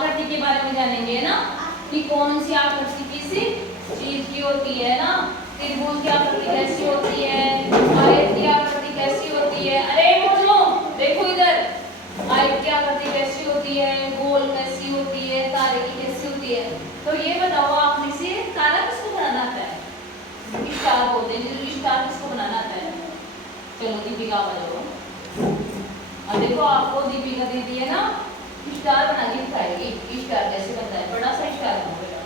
आकृति के बारे में जानेंगे, है ना, कि कौन सी आकृति किस चीज की होती है ना। त्रिभुज की आकृति कैसी होती है, आयत की आकृति कैसी होती है, अरे बोलो देखो इधर, आयत की आकृति कैसी होती है, गोल कैसी होती है, तारे की कैसी होती है। तो ये बताओ आप में से तारा किसको बनाना आता है? स्टार बोलते हैं, स्टार किसको बनाना आता है? चलो दीपिका आ जाओ। अब देखो आपको दीपिका दीदी है ना स्टार बना के दिखाएगी। स्टार कैसे बनता है, बड़ा सा स्टार बनाओ बेटा,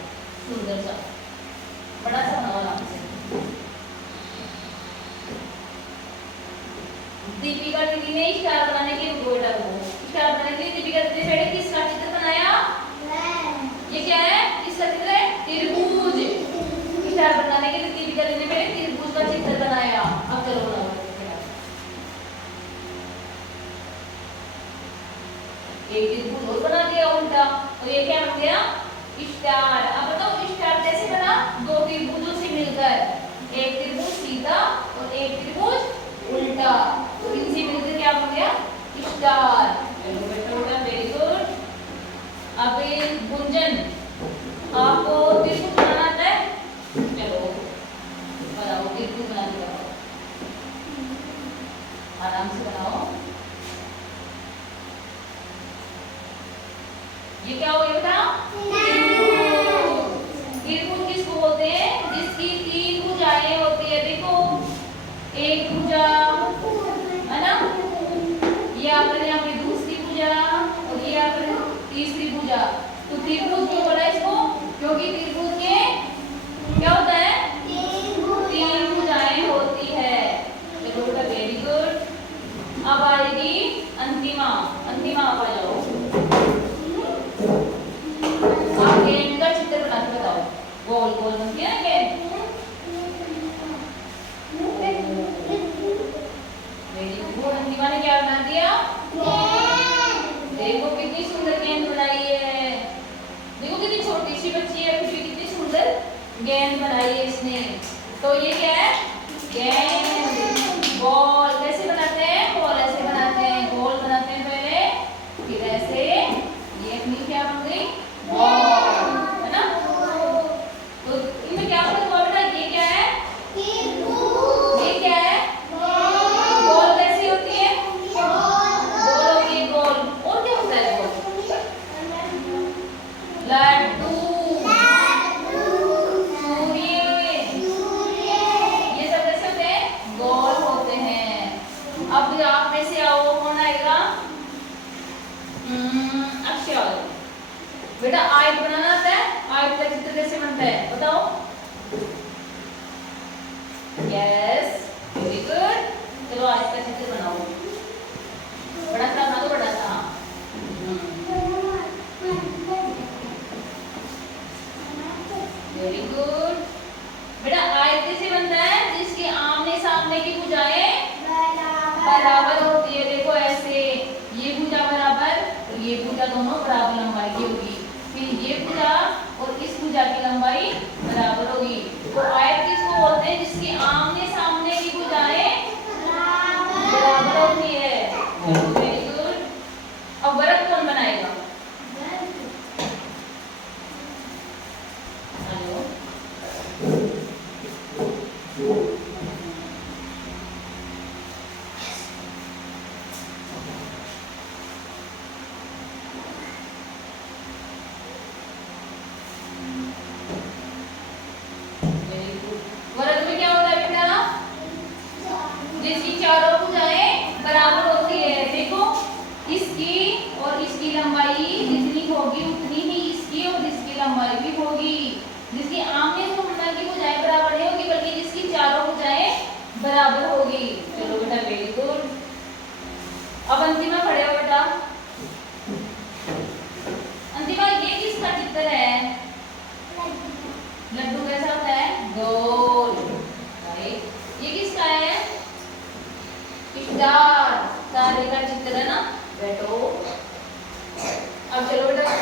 सुंदर सा बड़ा सा बनाओ आराम से। दीपिका दीदी ने स्टार बनाने के बेटा को स्टार बनाने के लिए दीपिका दीदी ने बेटे किसका चित्र बनाया? ये क्या है, किसका चित्र है? त्रिभुज। स्टार बनाने के लिए दीपिका दीदी ने बेटे त्रिभुज का चित्र बनाया। अब चलो बनाओ एक त्रिभुज और बना दिया उल्टा, और ये क्या बन गया? स्टार। अब बताओ स्टार कैसे बना? दो त्रिभुजों से मिलकर, एक त्रिभुज सीधा और एक त्रिभुज उल्टा, तो इनसे मिलकर क्या बन गया? स्टार। चलो बेटा वेरी गुड। अब गुंजन आपको त्रिभुज बनाना आता है? चलो बनाओ त्रिभुज बना के बताओ, आराम से बनाओ। ये क्या हो गया बेटा? त्रिभुज किसको बोलते हैं? जिसकी तीन भुजाएं होती है। देखो एक भुजा है ना, ये आपने यहाँ पे दूसरी भुजा और ये आपने तीसरी भुजा। तो त्रिभुज क्यों बोला इसको? क्योंकि त्रिभुज के क्या होता है? तीन भुजाएं होती है। चलो बेटा वेरी गुड। अब आएगी अंतिमा। अंतिमा आप आ जाओ, आप गेंद का चित्र बना के बताओ। गोल गोल बनती है ना गेंद। Very good. अंतिमा ने क्या बना दिया? देखो कितनी सुंदर गेंद बनाई है। देखो कितनी छोटी सी बच्ची है, फिर भी कितनी सुंदर गेंद बनाई है इसने। तो ये क्या है? गेंद। बॉल कैसे बनाते हैं? बॉल ऐसे बनाते हैं, गोल बनाते हैं पहले, फिर ऐसे। ये अपनी क्या बन गई? बॉल, है ना। तो इनमें क्या फर्क हुआ बेटा? ये क्या है? ये क्या है? बॉल कैसी होती है? गोल होती है, गोल। और क्या होता है गोल? लड्डू, सूर्य, ये सब कैसे होते हैं? गोल होते हैं। अब आप में से आओ, कौन आएगा? अक्षय। बेटा आयत बनाना आता है? आयत का चित्र कैसे बनता है बताओ? Yes very good. चलो आयत का चित्र बनाओ, बड़ा सा बना दो, बड़ा सा। Very good. बेटा आयत कैसे बनता है? जिसके आमने सामने की भुजाएं बराबर होती है। देखो ऐसे, ये भुजा बराबर और ये भुजा दोनों बराबर लंबाई की होगी, फिर ये भुजा और इस भुजा की लंबाई बराबर होगी। तो आयत किसको बोलते हैं? जिसकी आमने सामने की भुजाएं बराबर होती है। Very good. अब वर्ग कौन बनाएगा? लंबाई जितनी होगी उतनी ही इसकी और इसकी लंबाई भी होगी। जिसकी आमने सामने की भुजाएं बराबर नहीं होगी, बल्कि जिसकी चारों भुजाएं बराबर होगी। चलो बेटा वेरी गुड। अब अंतिम